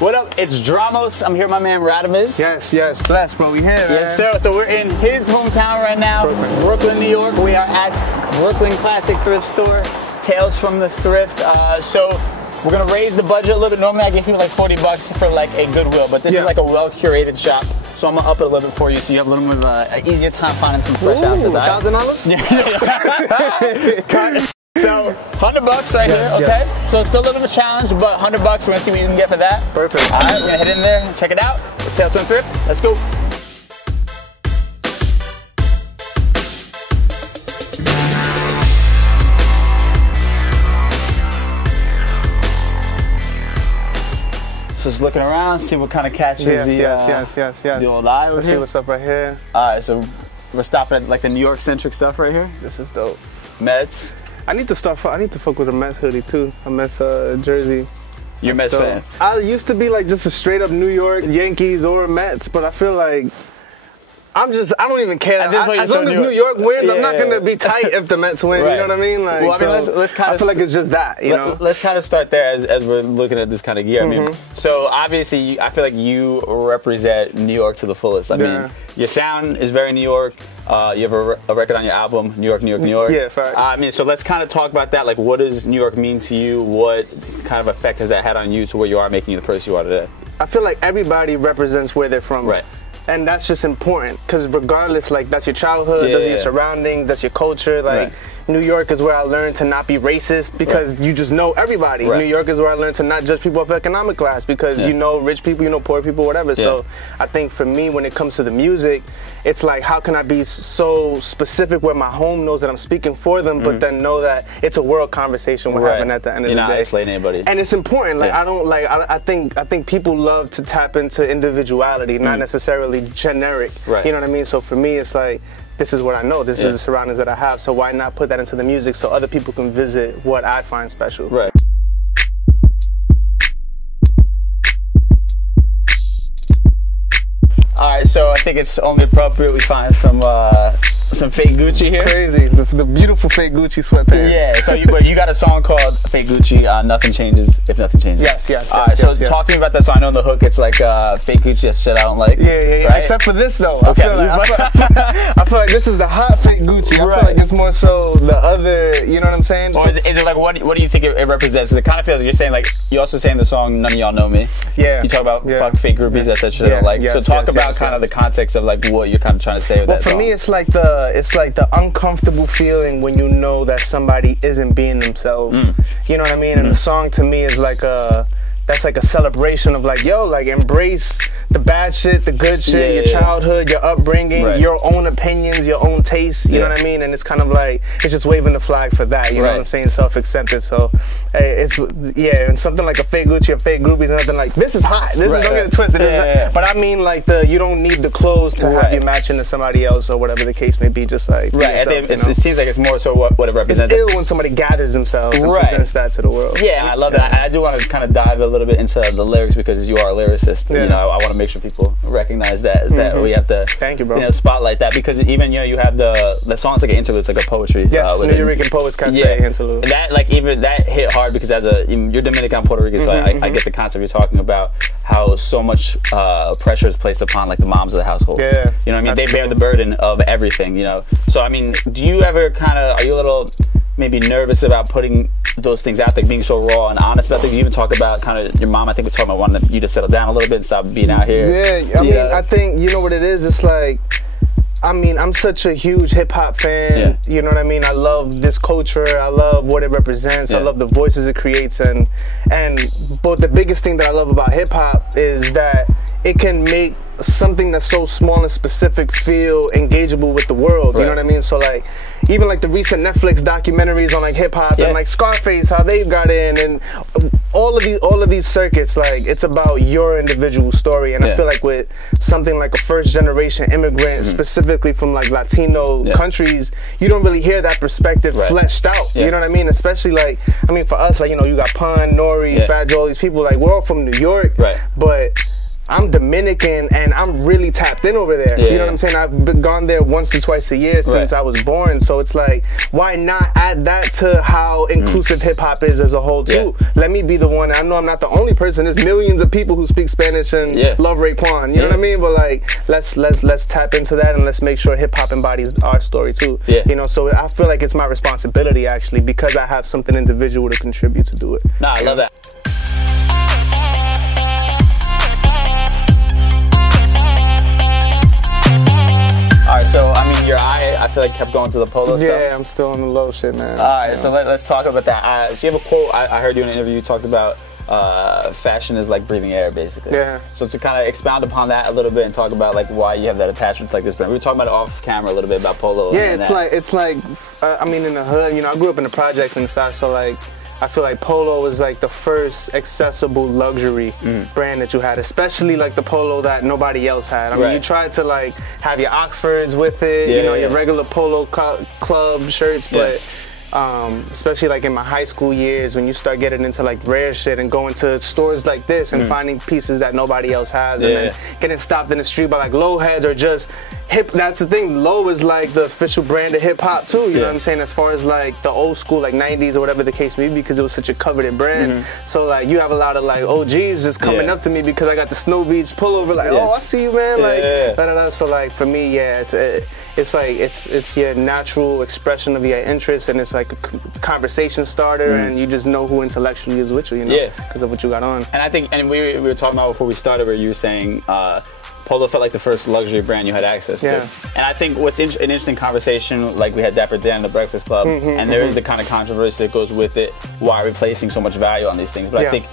What up? It's Dramos. I'm here with my man Radamiz. Yes, blessed, bro. We here, man. Yes, sir. So we're in his hometown right now, Brooklyn, New York. We are at Brooklyn Classic Thrift Store, Tales from the Thrift. So we're gonna raise the budget a little bit. Normally I give people like 40 bucks for like a Goodwill, but this is like a well-curated shop. So I'm gonna up it a little bit for you, so you have a little bit of an easier time finding some fresh outfits. $1,000? Yeah. So, 100 bucks right here, okay? So it's still a little bit of a challenge, but 100 bucks, we're gonna see what you can get for that. Perfect. All right, we're gonna head in there and check it out. Let's Tales from the Thrift. Let's go. So just looking around, see what kind of catches the old eye over Let's here. see what's up right here. All right, so we're stopping at like the New York-centric stuff right here. This is dope. Mets. I need to fuck with a Mets hoodie too. A Mets jersey. You're a Mets fan? I used to be like just a straight up New York Yankees or Mets, but I feel like I don't even care. As long as New York wins, I'm not gonna be tight if the Mets win. You know what I mean? Like, well, I mean, let's kind of. I feel like it's just that, you know. Let's kind of start there as we're looking at this kind of gear. I mean, so obviously, I feel like you represent New York to the fullest. I mean, your sound is very New York. You have a record on your album, New York, New York, New York. Yeah, facts. I mean, so let's kind of talk about that. Like, what does New York mean to you? What kind of effect has that had on you to where you are, making you the person you are today? I feel like everybody represents where they're from. Right. And that's just important, because regardless, like, that's your childhood, those are your surroundings, that's your culture. Like, New York is where I learned to not be racist, because you just know everybody. New York is where I learned to not judge people of economic class, because you know rich people, you know poor people, whatever. So I think for me, when it comes to the music, it's like, how can I be so specific where my home knows that I'm speaking for them, but then know that it's a world conversation we're having at the end of the day. You're not isolating anybody. And it's important. Like, I think people love to tap into individuality, not necessarily generic. You know what I mean? So for me, it's like, this is what I know. This is the surroundings that I have. So why not put that into the music so other people can visit what I find special? Right. All right, so I think it's only appropriate we find some fake Gucci here. Crazy, the beautiful fake Gucci sweatpants. Yeah, so you got a song called Fake Gucci, Nothing Changes If Nothing Changes. Yes. All right, so talk to me about that. So I know in the hook it's like fake Gucci, that's shit I don't like. Yeah. Right? Except for this though. Okay. I feel like this is the hot fake Gucci. I feel like it's more so the other, you know what I'm saying? Or is it like, what do you think it represents? It kind of feels like you're saying, like, you also saying the song None of Y'all Know Me. Yeah. You talk about fuck fake groupies, that's that shit I don't like. So talk about kind of the context of like what you're kind of trying to say with that song. For me, it's like the uncomfortable feeling when you know that somebody isn't being themselves. You know what I mean? And the song to me is like that's like a celebration of like, yo, like, embrace the bad shit, the good shit, your childhood, your upbringing, your own opinions, your own tastes, you know what I mean? And it's kind of like, it's just waving the flag for that, you know what I'm saying? Self-acceptance. So, hey, and something like a fake Gucci or fake groupies, nothing like, this is hot. This is, don't get it twisted. But I mean, like, you don't need the clothes to have you matching to somebody else or whatever the case may be, just like, yourself, it seems like it's more so what it represents. It's ill when somebody gathers themselves and presents that to the world. Yeah, I love that. I do want to kind of dive a little bit into the lyrics, because you are a lyricist. You know, I want to make sure people recognize that we have to spotlight that, because even you have the song's like an interlude, it's like a poetry. Yes, New Rican Poets Cafe interlude. That that hit hard, because you're Dominican, Puerto Rican, so I get the concept you're talking about, how so much pressure is placed upon like the moms of the household. You know what I mean? They bear the burden of everything. You know, so I mean, do you ever are you a little maybe nervous about putting those things out there, being so raw and honest about things? You even talk about kind of your mom, I think, was talking about wanting you to settle down a little bit and stop being out here. Yeah, I mean, I think, you know what it is? It's like, I mean, I'm such a huge hip-hop fan, you know what I mean? I love this culture, I love what it represents, I love the voices it creates, but the biggest thing that I love about hip-hop is that it can make something that's so small and specific feel engageable with the world, you know what I mean? So like, even like the recent Netflix documentaries on like hip-hop and like Scarface, how they got in, and all of these circuits, like, it's about your individual story. And I feel like with something like a first-generation immigrant, specifically from like Latino countries, you don't really hear that perspective fleshed out. You know what I mean? Especially like, I mean, for us, like, you know, you got Pun, Nori, Fat Joe, all these people, like, we're all from New York, but I'm Dominican and I'm really tapped in over there. You know what I'm saying? I've been gone there once to twice a year since I was born. So it's like, why not add that to how inclusive hip hop is as a whole too? Let me be the one. I know I'm not the only person. There's millions of people who speak Spanish and love Raekwon. You know what I mean? But like, let's tap into that and let's make sure hip hop embodies our story too. You know, so I feel like it's my responsibility actually, because I have something individual to contribute to do it. Nah, I love that. Alright, so I mean, your eye, I feel like kept going to the polo stuff. Yeah, I'm still on the low shit, man. Alright, so let's talk about that. So you have a quote, I heard you in an interview, you talked about fashion is like breathing air, basically. Yeah. So to kind of expound upon that a little bit and talk about like why you have that attachment to like this brand. We were talking about it off camera a little bit about polo. Yeah, it's like I mean, in the hood, you know, I grew up in the projects and stuff, so like, I feel like polo was like the first accessible luxury brand that you had, especially like the polo that nobody else had. I mean, you tried to like have your Oxfords with it, you know, your regular polo club shirts, but especially like in my high school years, when you start getting into like rare shit and going to stores like this and finding pieces that nobody else has, and then getting stopped in the street by like low heads or just hip. That's the thing, low is like the official brand of hip hop too, you know what I'm saying, as far as like the old school like 90s or whatever the case may be, because it was such a coveted brand. So like you have a lot of like OGs just coming up to me because I got the Snow Beach pullover, like oh, I see you, man, like da, da, da. So like for me, it's like it's your natural expression of your interest, and it's like a conversation starter, and you just know who intellectually is with you, you know, because of what you got on. And I think, and we were talking about before we started, where you were saying polo felt like the first luxury brand you had access to. And I think what's an interesting conversation, like we had Dapper Dan in the Breakfast Club, and there is the kind of controversy that goes with it, why are we placing so much value on these things? But I think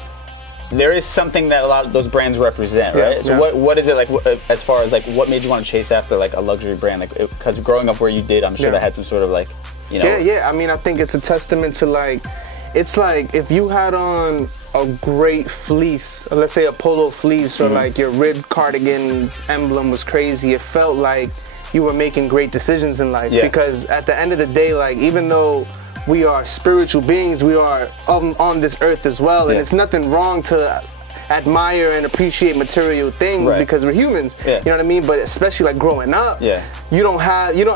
there is something that a lot of those brands represent, right? So what is it like, as far as like what made you want to chase after like a luxury brand? Like, because growing up where you did, I'm sure that had some sort of like, you know. I mean, I think it's a testament to like, it's like if you had on a great fleece, or let's say a polo fleece, or like your ribbed cardigan's emblem was crazy, it felt like you were making great decisions in life. Because at the end of the day, like, even though we are spiritual beings, we are on this earth as well, and it's nothing wrong to admire and appreciate material things because we're humans. You know what I mean? But especially like growing up, you don't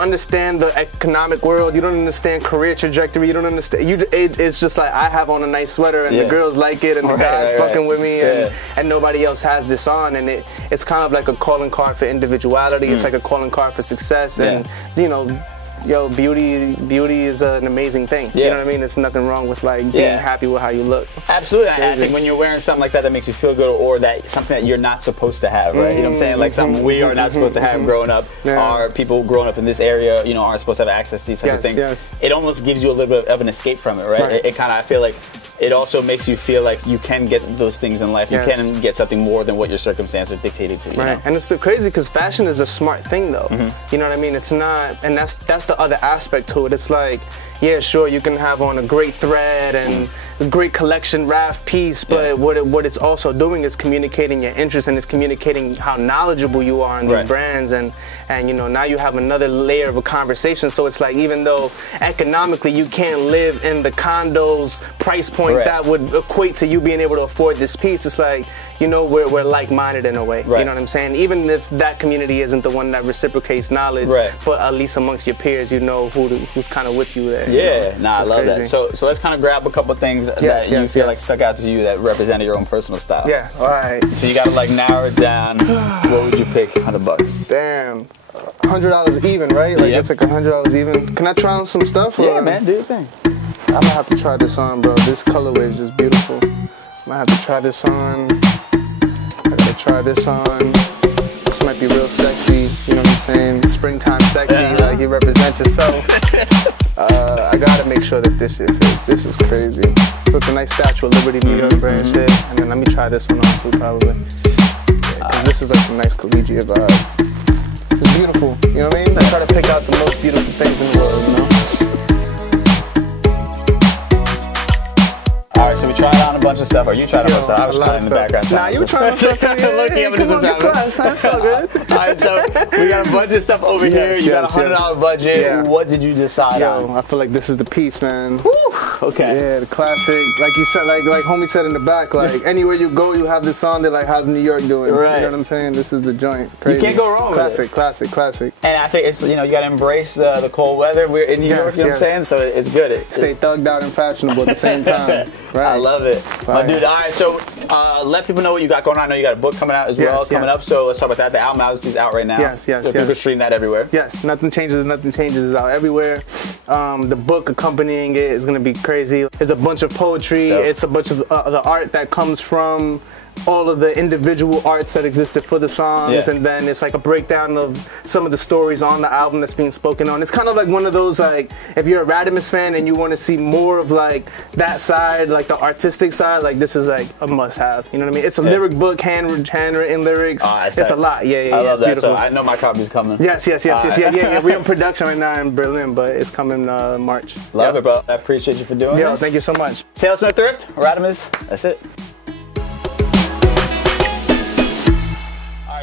understand the economic world, you don't understand career trajectory, you don't understand, it's just like, I have on a nice sweater and the girls like it and the guys fucking with me, and nobody else has this on, and it's kind of like a calling card for individuality, it's like a calling card for success, and you know, yo, beauty is an amazing thing. You know what I mean? There's nothing wrong with like being happy with how you look. Absolutely. And I think when you're wearing something like that makes you feel good, or that something that you're not supposed to have, right? You know what I'm saying? Like something we are not supposed to have growing up. Our people growing up in this area, you know, aren't supposed to have access to these types of things. It almost gives you a little bit of an escape from it, right? It kind of, I feel like, it also makes you feel like you can get those things in life. You can get something more than what your circumstances dictated to. You know? And it's crazy because fashion is a smart thing, though. You know what I mean? It's not, and that's the other aspect to it. It's like, yeah, sure, you can have on a great thread and a great collection raft piece, but what it's also doing is communicating your interest, and it's communicating how knowledgeable you are in these brands, and you know, now you have another layer of a conversation. So it's like, even though economically you can't live in the condos price point that would equate to you being able to afford this piece, it's like, you know, we're like-minded in a way. You know what I'm saying? Even if that community isn't the one that reciprocates knowledge, but at least amongst your peers, you know who's kind of with you there. I love that. So let's kind of grab a couple things that you feel like stuck out to you that represented your own personal style. All right. So you got to like narrow it down. What would you pick? $100. Damn. $100 even, right? Like it's like $100 even. Can I try on some stuff? Yeah, man, do your thing. I'm gonna have to try this on, bro. This colorway is just beautiful. I might have to try this on. I gotta try this on. This might be real sexy. You know what I'm saying? Springtime sexy. Like, you represent yourself. I gotta make sure that this shit fits. This is crazy. So it's a nice Statue of Liberty New York brand shit. And then let me try this one on too, probably. Cause this is like a nice collegiate vibe. It's beautiful. You know what I mean? I try to pick out the most beautiful things in the world, you know? All right, so we tried on a bunch of stuff. Or you tried on a bunch of stuff. I was trying in the background. Nah, you were trying on stuff too. Yeah, Look, come on, get class. That's so good. All right, so we got a bunch of stuff over here. You got a $100 budget. Yeah. What did you decide on? I feel like this is the piece, man. Woo! Okay. Yeah, the classic. Like you said, like homie said in the back, like anywhere you go, you have this song. They're like, how's New York doing? Right. You know what I'm saying? This is the joint. Crazy. You can't go wrong with it. Classic. And I think it's, you know, you got to embrace the cold weather. We're in New York, you know what I'm saying? So it's good. Stay thugged out and fashionable at the same time. Right. I love it. My dude, all right, so let people know what you got going on. I know you got a book coming out as well, coming up, so let's talk about that. The album obviously is out right now. Yes. You can stream that everywhere. Yes, Nothing Changes is out everywhere. The book accompanying it is going to be crazy. It's a bunch of poetry. Dope. It's a bunch of the art that comes from all of the individual arts that existed for the songs, and then it's like a breakdown of some of the stories on the album that's being spoken on. It's kind of like one of those, like, if you're a Radamiz fan and you want to see more of like that side, like the artistic side, like this is like a must-have. You know what I mean? It's a lyric book, handwritten lyrics. It's a lot. I love that. Beautiful. So I know my copy's coming. Yes. We're in production right now in Berlin, but it's coming March. Love it, bro. I appreciate you for doing this. Thank you so much. Tales from the Thrift, Radamiz. That's it.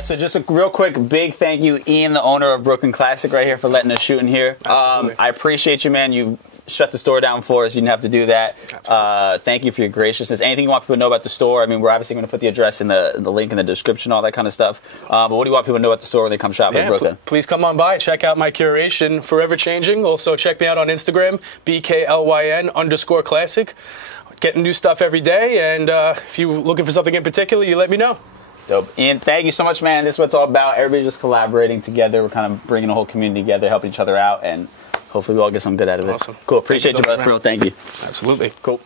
So just a real quick big thank you, Ian, the owner of Bkyln Classic, right here, for letting us shoot in here. I appreciate you, man. You shut the store down for us. You didn't have to do that. Thank you for your graciousness. Anything you want people to know about the store? I mean, we're obviously going to put the address in the link in the description, all that kind of stuff. But what do you want people to know about the store when they come shop in Bkyln? Please come on by. Check out my curation, forever changing. Also, check me out on Instagram, Bkyln_classic. Getting new stuff every day, and if you're looking for something in particular, you let me know. Dope. Ian, thank you so much, man. This is what it's all about. Everybody just collaborating together. We're kind of bringing the whole community together, helping each other out, and hopefully we all get some good out of it. Awesome. Cool. Appreciate you, brother. Thank you. Absolutely. Cool.